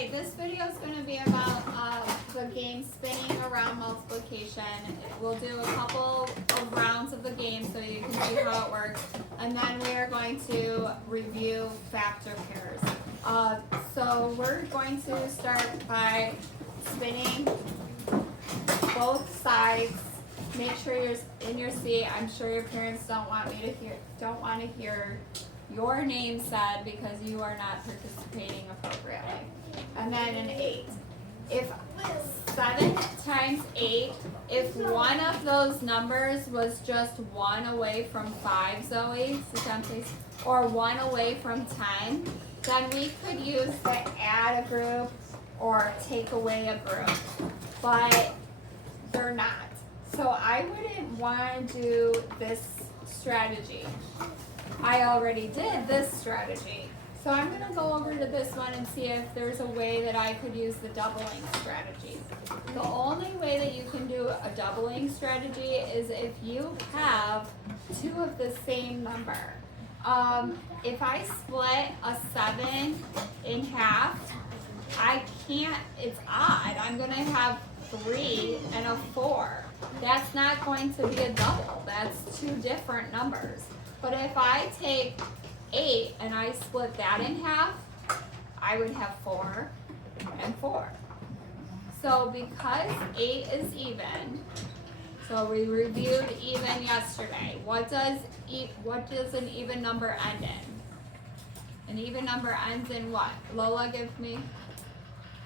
Okay, this video is going to be about the game spinning around multiplication. We'll do a couple of rounds of the game so you can see how it works. And then we are going to review factor pairs. So we're going to start by spinning both sides. Make sure you're in your seat. I'm sure your parents don't want to hear your name said because you are not participating appropriately. And then an 8. If 7 times 8, if one of those numbers was just 1 away from 5, Zoe, or 1 away from 10, then we could use the add a group or take away a group. But they're not. So I wouldn't want to do this strategy. I already did this strategy. So I'm going to go over to this one and see if there's a way that I could use the doubling strategy. The only way that you can do a doubling strategy is if you have 2 of the same number. If I split a 7 in half, I can't, it's odd. I'm going to have 3 and a 4. That's not going to be a double. That's 2 different numbers. But if I take 8 and I split that in half, I would have 4 and 4. So because 8 is even, so we reviewed even yesterday. What does an even number end in? An even number ends in what? Lola, give me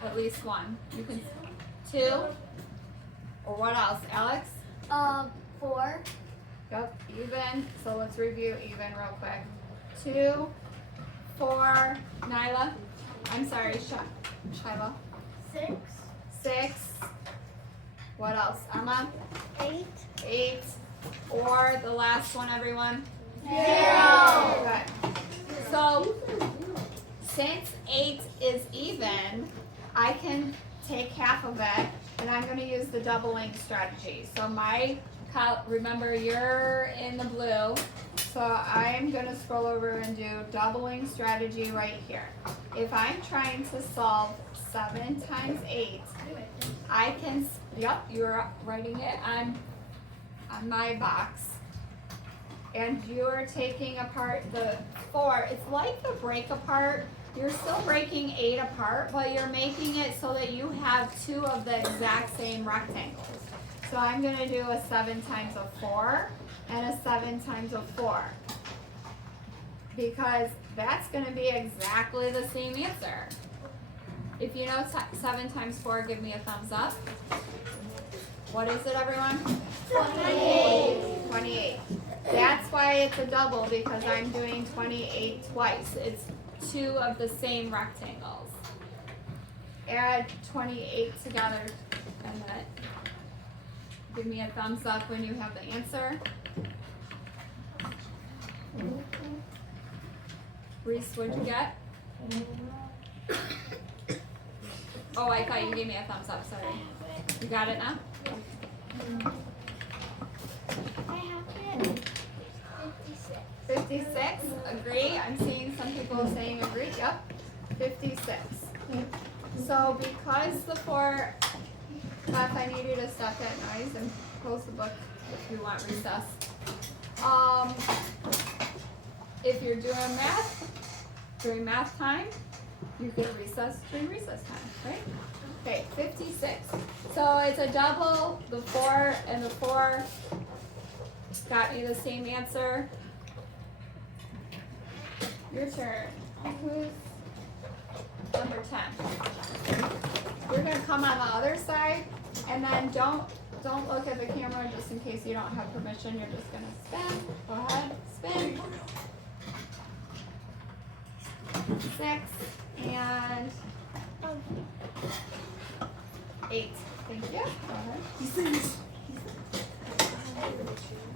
at least one. You can 2 or what else? Alex? 4. Yep, even. So let's review even real quick. 2, 4, Nyla. I'm sorry, Shiva. 6. 6. What else? Emma? 8. 8. Or the last one, everyone? 0. Good. So since 8 is even, I can take half of it, and I'm going to use the doubling strategy. So remember, you're in the blue, so I'm going to scroll over and do doubling strategy right here. If I'm trying to solve 7 times 8, I can, yep, you're writing it on my box. And you're taking apart the 4. It's like the break apart. You're still breaking 8 apart, but you're making it so that you have 2 of the exact same rectangles. So I'm going to do a 7 times a 4 and a 7 times a 4. Because that's going to be exactly the same answer. If you know 7 times 4, give me a thumbs up. What is it, everyone? 28. 28. That's why it's a double, because I'm doing 28 twice. It's 2 of the same rectangles. Add 28 together and then give me a thumbs up when you have the answer. Reese, what'd you get? Oh, I thought you gave me a thumbs up, sorry. You got it now? I have it. 56. 56, agree. I'm seeing some people saying agree. Yep, 56. So because the 4, Beth, I need you to stop that noise and close the book if you want recess. If you're doing math, during math time, you get recess during recess time, right? Okay, 56. So it's a double. The 4 and the 4 got me the same answer. Your turn. Who's number 10? You're going to come on the other side, and then don't look at the camera just in case you don't have permission. You're just going to spin. Go ahead, spin. 6 and 8. Thank you. Go ahead.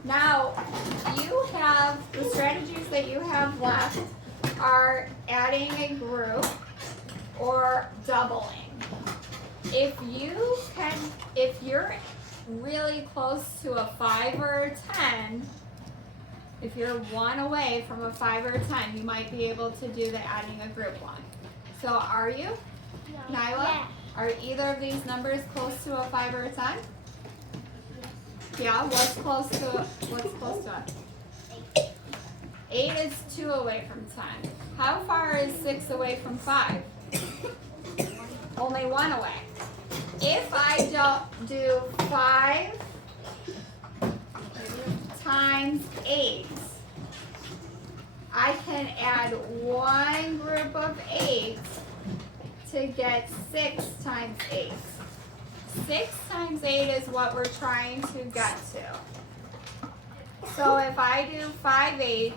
Now, you have the strategies that you have left are adding a group or doubling. If you're really close to a 5 or a 10, if you're 1 away from a 5 or a 10, you might be able to do the adding a group one. So are you? Nyla? Yeah. Are either of these numbers close to a 5 or a 10? Yeah, what's close to it? 8 is 2 away from 10. How far is 6 away from 5? Only 1 away. If I don't do 5 times 8, I can add one group of 8 to get 6 times 8. 6 times 8 is what we're trying to get to. So if I do 5 8s,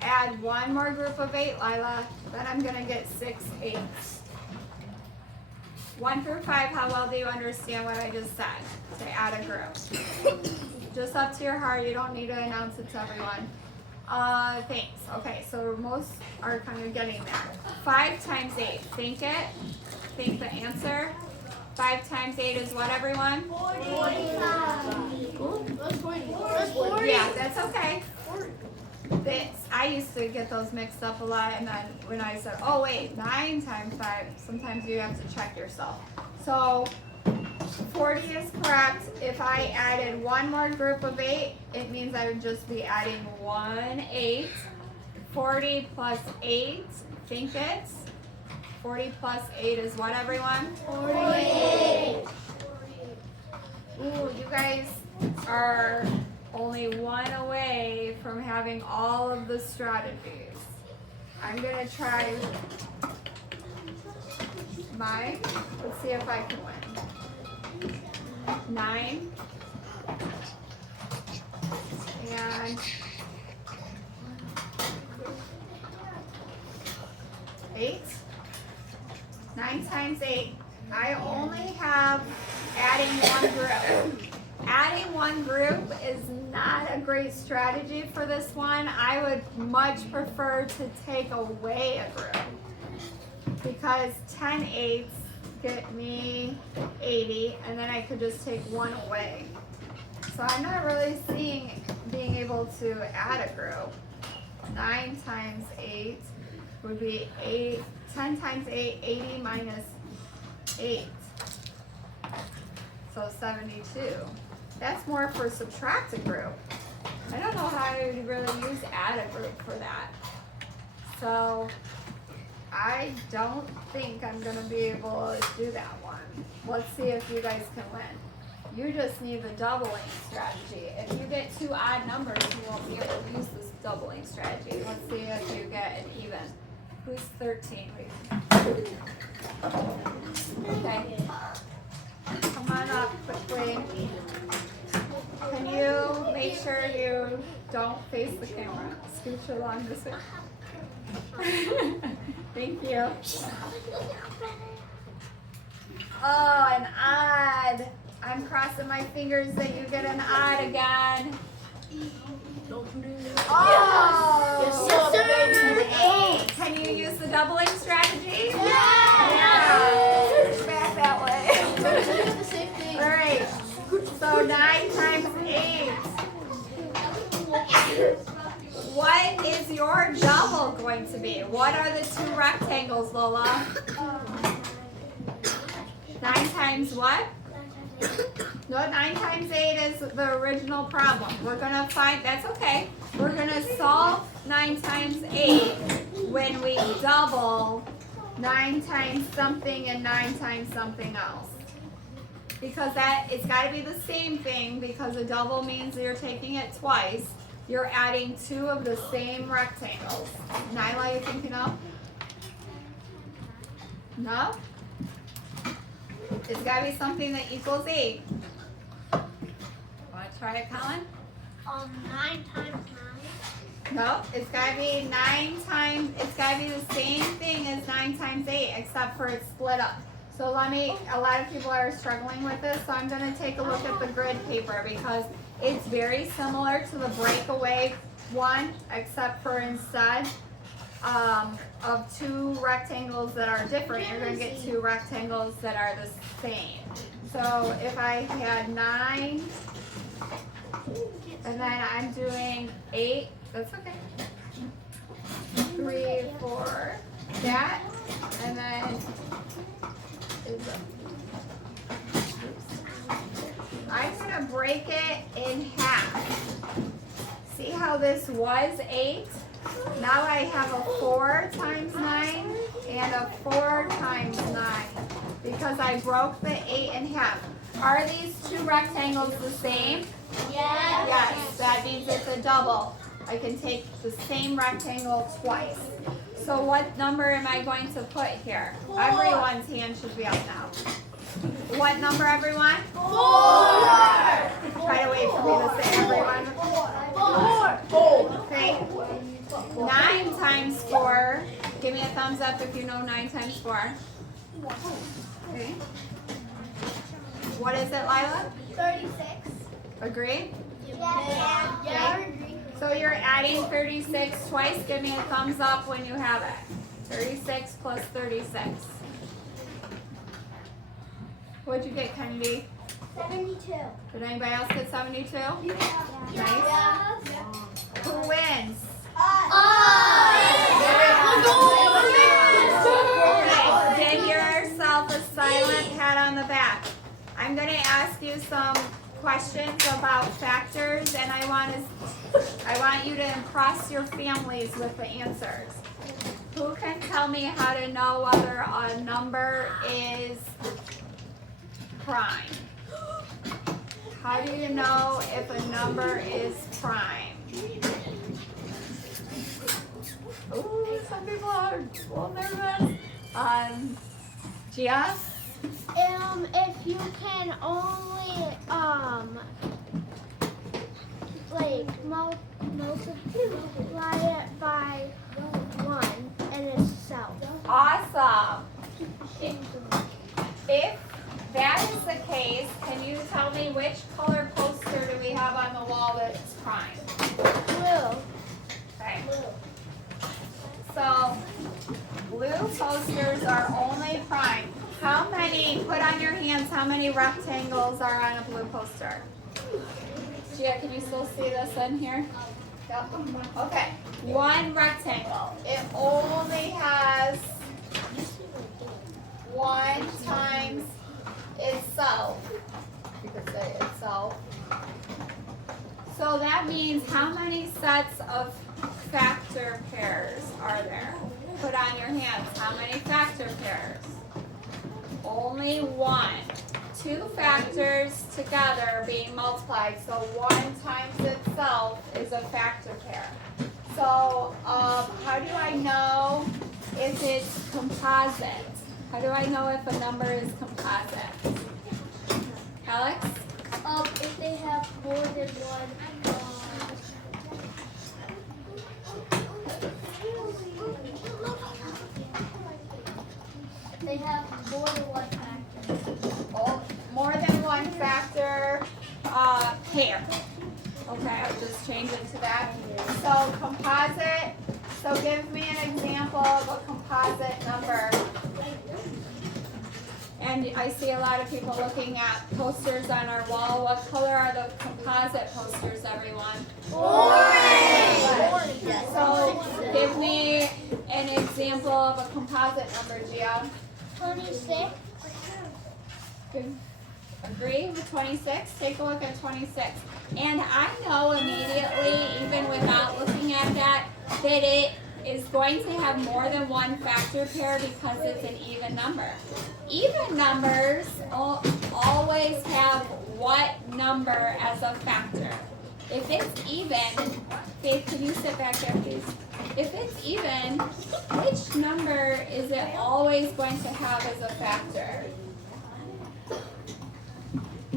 add one more group of 8, Lila, then I'm going to get 6 8s. 1 through 5, how well do you understand what I just said? To add a group. Just up to your heart, you don't need to announce it to everyone. Thanks. Okay, so most are kind of getting there. 5 times 8, think it. Think the answer. 5 times 8 is what, everyone? 40. Yeah, that's okay. I used to get those mixed up a lot, and then when I said, oh wait, 9 times 5, sometimes you have to check yourself. So 40 is correct. If I added one more group of 8, it means I would just be adding 1 8. 40 plus 8, think it. 40 plus 8 is what, everyone? 48. Ooh, you guys are only 1 away from having all of the strategies. I'm gonna try mine. Let's see if I can win. 9 and 8. 9 times 8. I only have adding one group. Adding one group is not a great strategy for this one. I would much prefer to take away a group because 10 8s get me 80, and then I could just take one away. So I'm not really seeing being able to add a group. 9 times 8 would be 8. 10 times 8, 80 minus 8. So 72. That's more for subtract a group. I don't know how you would really use add a group for that. So I don't think I'm going to be able to do that one. Let's see if you guys can win. You just need the doubling strategy. If you get 2 odd numbers, you won't be able to use this doubling strategy. Let's see if you get an even. Who's 13? Okay. Come on up quickly. Can you make sure you don't face the camera? Scooch along this way. Thank you. Oh, an odd. I'm crossing my fingers that you get an odd again. Oh! Yes, sir. 8. Can you use the doubling strategy? Yeah. Switch back that way. All right. So 9 times 8. What is your double going to be? What are the 2 rectangles, Lola? 9 times what? No, 9 times 8 is the original problem. We're going to find, that's okay. We're going to solve 9 times 8 when we double 9 times something and 9 times something else. Because it's got to be the same thing, because a double means you're taking it twice. You're adding 2 of the same rectangles. Nyla, you thinking of? No? It's got to be something that equals 8. Want to try it, Colin? 9 times 9. No, it's got to be 9 times, it's got to be the same thing as 9 times 8, except for it's split up. So a lot of people are struggling with this, so I'm going to take a look at the grid paper because it's very similar to the breakaway one, except for instead of 2 rectangles that are different, you're going to get 2 rectangles that are the same. So if I had 9, and then I'm doing 8, that's okay. 3, 4, that, and then break it in half. See how this was 8? Now I have a 4 times 9 and a 4 times 9 because I broke the 8 in half. Are these two rectangles the same? Yes, that means it's a double. I can take the same rectangle twice. So what number am I going to put here? Everyone's hand should be up now. What number, everyone? 4. Try to wait for me to say everyone. 4. Okay. 9 times 4. Give me a thumbs up if you know 9 times 4. Okay. What is it, Lila? 36. Agree? Yeah. So you're adding 36 twice. Give me a thumbs up when you have it. 36 plus 36. What'd you get, Kennedy? 72. Did anybody else get 72? Yeah. Who wins? Okay, give yourself a silent pat on the back. I'm going to ask you some questions about factors, and I want you to impress your families with the answers. Who can tell me how to know whether a number is prime? How do you know if a number is prime? Ooh, some people are a little nervous. Gia? If you can only multiply it by 1 and itself. Awesome. If that is the case, can you tell me which color poster do we have on the wall that's prime? Blue. Okay. So, blue posters are only prime. How many, put on your hands, how many rectangles are on a blue poster? Gia, can you still see this in here? Yep. Okay. 1 rectangle. It only has 1 times itself. You could say itself. So that means how many sets of factor pairs are there? Put on your hands. How many factor pairs? Only 1. 2 factors together being multiplied. So 1 times itself is a factor pair. So how do I know if it's composite? How do I know if a number is composite? Alex? If they have more than one. They have more than one factor. Oh, more than 1 factor pair. Okay, I'll just change it to that. So composite. So give me an example of a composite number. And I see a lot of people looking at posters on our wall. What color are the composite posters, everyone? Orange. So give me an example of a composite number, Gia. 26. Agree with 26? Take a look at 26. And I know immediately, even without looking at that it is going to have more than 1 factor pair because it's an even number. Even numbers always have what number as a factor? If it's even, Faith, can you sit back there, please? If it's even, which number is it always going to have as a factor?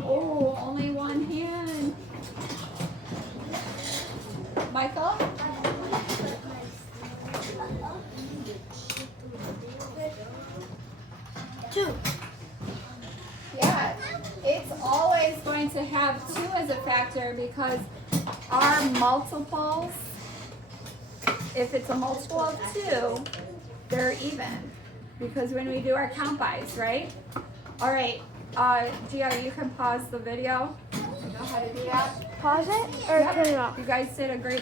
Oh, only 1 hand. Michael? Two. Yeah, it's always going to have 2 as a factor because our multiples, if it's a multiple of 2, they're even. Because when we do our count bys, right? All right, Gia, you can pause the video. You know how to do that? Pause it or Yep. turn it off? You guys did a great